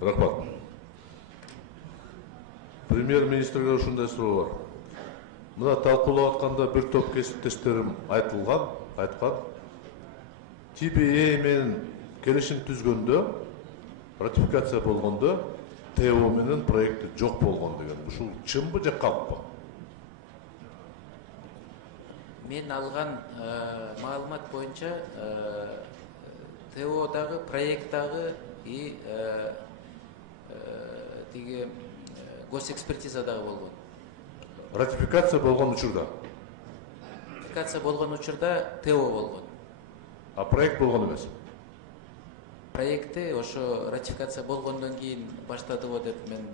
Рахмат. Премьер-министрге ушундай суроо бар. Мына талкуулап атканда бир топ кесиптештерим айткан. TBA менен келишим түзгөндө, ратификация болгондо, ТО менен проекти жок болгон деген. Ушул чынбы же калппы? Мен алган маалымат боюнча ТО-дагы, проекттагы и тиги госэкспертизадагы болгон. Ратификация болгон учурда. Ратификация болгон учурда ТО болгон. А проект болгон эмес. Проекти ошо ратификация болгондон кийин баштадыбы деп мен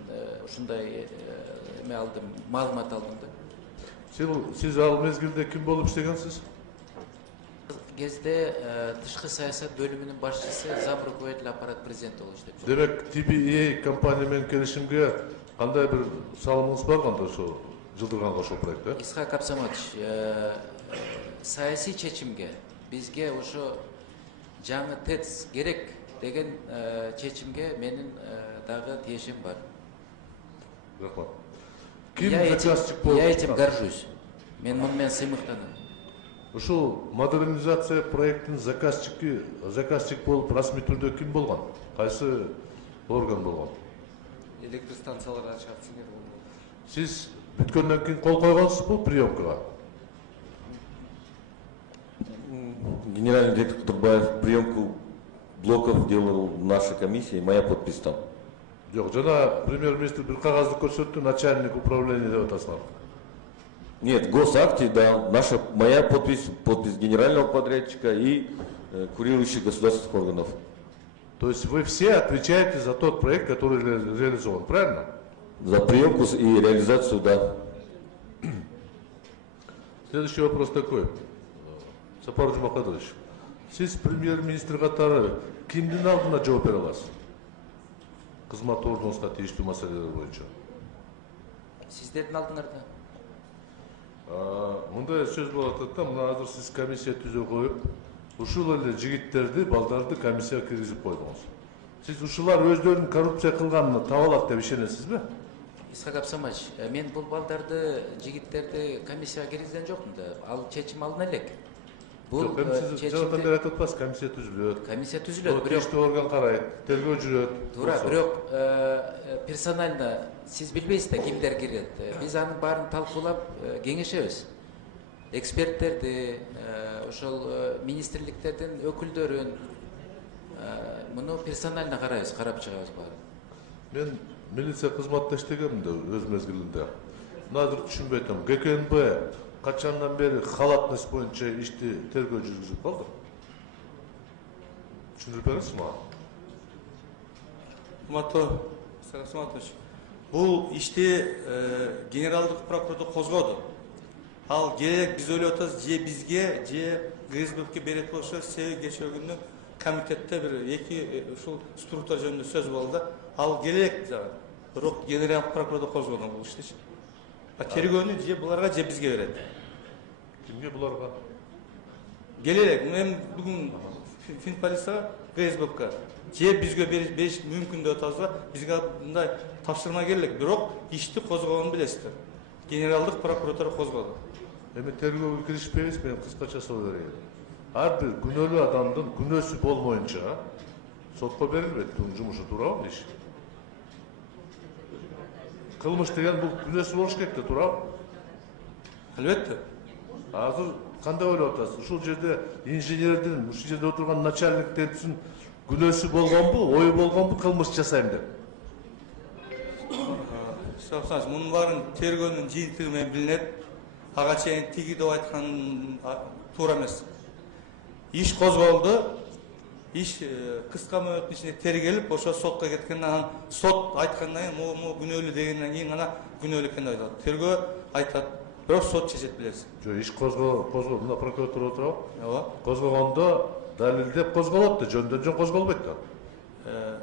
ушундай эме алдым, маалымат алдым да. Сиз ал мезгилде ким болуп иштегенсиз? Кезде тышкы саясат бөлүмүнүн башчысы, зам руководитель аппарат президенти болуп иштеп жүрдүм. Демек, TBA компания менен келишимге кандай бир салымыңыз бар кандай ошо жылдырганга ошол проектте? Исхак Абсаматович, саясий чечимге бизге ошо жаңы ТЭЦ керек деген чечимге менин дагы тиешим бар. Рахмат. Я этим горжусь. Мен муну менен сыймыктанам. Ушул модернизация проекттин заказчик болуп расмий түрдө ким болгон? Кайсы орган болгон? Электр станциялар акционер болгон. Сиз бүткөндөн кийин кол койгонсузбу приемкага? Генеральный директор Кутурбаев приемку блоков делал наша комиссия, и моя подпись там. Жок, жана премьер-министр бир кагазды көрсөттү, начальник управления деп атасың. Нет, в госакте, да, моя подпись генерального подрядчика и курирующих государственных органов. То есть вы все отвечаете за тот проект, который реализован, правильно? За приемку и реализацию, да. Следующий вопрос такой. Сапар Жумахадович, сиз премьер-министр катары кимдин алдына жооп бере аласыз? Кызмат ордуңузга тийиштүү маселелер боюнча. Сиздердин алдыңарда. Мындай сөз болот да, мына азыр сиз комиссия түзө коюп, ушул эле жигиттерди, балдарды комиссияга киргизип койдуңуз. Сиз ушулар өздөрүнүн коррупция кылганына таба алат деп ишенесизби? Исхак Абсаматович, мен бул балдарды, жигиттерди комиссияга киргизген жокмун да. Ал чечим алына элек. Бул чечимди айтып атпайсыз, комиссия түзүлөт. Комиссия түзүлөт, бирок тийиштүү орган карайт, тергөө жүрөт. Туура, бирок персонально сиз билбейсиз да кимдер кирет. Биз анын баарын талкуулап кеңешебиз. Эксперттерди, ошол министрликтердин өкүлдөрүн муну персонально карайбыз, карап чыгабыз баарын. Мен милиция кызматында иштегенмин да өз мезгилинде. Мына азыр түшүнбөй атам. ГКНБ качандан бери халатность боюнча ишти тергөө жүргүзүп калды? Түшүндүрүп бересиз мага? Саматович, бул ишти генералдык прокуратура козгоду. Ал керек биз ойлоп атабыз, же бизге, же ГСБКке берет болсо, себеби кечээ күнү комитетте бир эки ушул структура жөнүндө сөз болду. Ал керек жагы. Бирок генералдык прокуратура козгоду бул иштичи. Тергөөнү же буларга, же бизге берет. Кимге буларга? Келерек, мен бүгүн Финполицияга, ГСБКка же бизге бериш мүмкүн деп атабыз, бизге мындай тапшырма келек, бирок ишти козгогонун билесиздер. Генералдык прокуратура козгоду. Эми тергөөгө киришпейбиз, мен кыскача суроо берейин. Ар бир күнөөлүү адамдын күнөөсү болмоюнча сотко берилбейт, жумушу туурабы иш? Кылмыш деген бул күнөөсү болуш керек да, туурабы? Албетте. Азыр кандай ойлоп атасыз? Ушул жерде инженердин, ушул жерде отурган начальниктердин күнөөсү болгонбу, ою болгонбу кылмыш жасайм деп? Мунун баарын тергөөнүн жыйынтыгы менен билинет. Ага чейин тиги деп айткан туура эмес. Иш козголду. Иш кыска мөөнөттүн ичинде тергелип, ошо сотко кеткенден анан сот айткандан кийин могу күнөөлүү дегенден кийин гана күнөөлүү экенин айтат. Тергөө айтат, бирок сот чечет билесиз. Жок, иш козголду, мына прокуратура отурабы? Ооба. Козгогондо далилдеп козголот да, жөндөн жөн козголбойт да.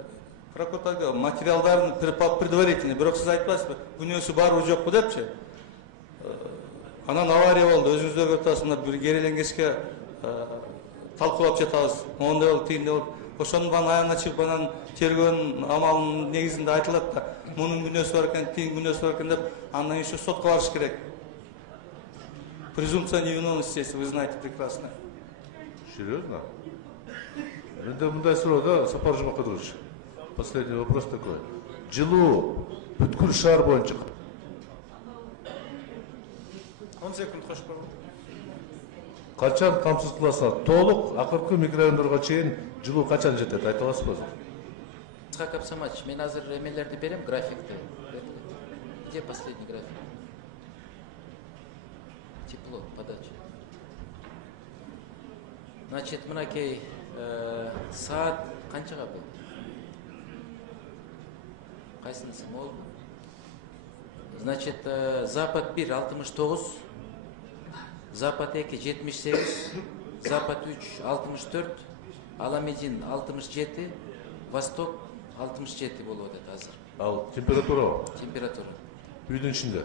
Прокуратура материалдарын предварительный, бирок сиз айтпайсызбы, күнөөсү барбы жокпу депчи. Анан авария болду, өзүңүздөр көрүп атасыз, мына бир керелен кечке талкуулап жатабыз. Моундай болуп, тигиндей болуп. ошонун баягы аягына чыгып анан тергөөнүн амалынын негизинде айтылат да мунун күнөөсү бар экен, тигин күнөөсү бар экен деп андан еще сотко барыш керек. Презумпция невиновности есть, вы знаете прекрасно. Серьезно? Менде мындай суроо да, Сапар Жумакадырович. Последний вопрос такой. Жылуу бүткүл шаар боюнча 10 секунд кош койгон. качан камсыздаласа толук акыркы микрорайондорго чейин жылуу качан жетет, айта аласызбы? Исхак Абсаматович, мен азыр эмелерди берем, графикти. Где последний график? Тепло, подача. Значит, мынакей саат канчага болду? Кайсынысы болду? Значит, Запад 1 69, Запад 2 78, Запад 3 64, Аламедин 67, Восток 67 болуп атат азыр. Ал температура? Температура. Үйдүн ичинде.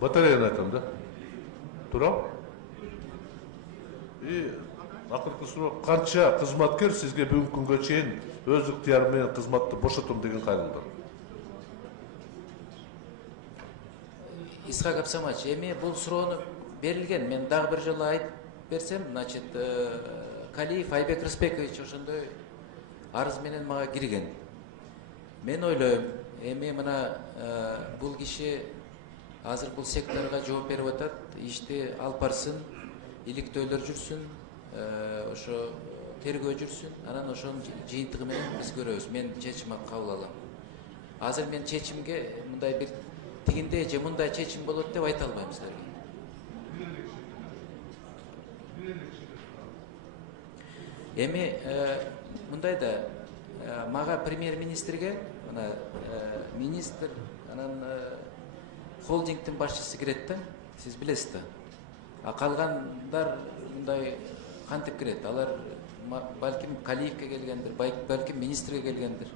Батареяны айтам да. Тура? И акыркы суроо, канча кызматкер сизге бүгүнкү күнгө чейин өз ыктыяры менен кызматты бошотом деген кайрылды? Исхак Абсаматович, эми бул суроону берилген. Мен дагы бир жолу айтып берсем, значит, Калиев Айбек Рысбекович ошондой арыз менен мага кирген. Мен ойлойм, эми мына бул киши азыр бул секторго жооп берип атат, ишти алып барсын, иликтөөлөр жүрсүн, ошо тергөө жүрсүн, анан ошонун жыйынтыгы менен биз көрөбүз. Мен чечим кабыл алам. Азыр мен чечимге мындай бир тигиндей же мындай чечим болот деп айта албайм силерге. Эми мындай да мага премьер-министрге мына министр анан холдингдин башчысы кирет да, сиз билесиз да. А калгандар мындай кантип кирет? Алар балким Калиевке келгендир, балким министрге келгендир.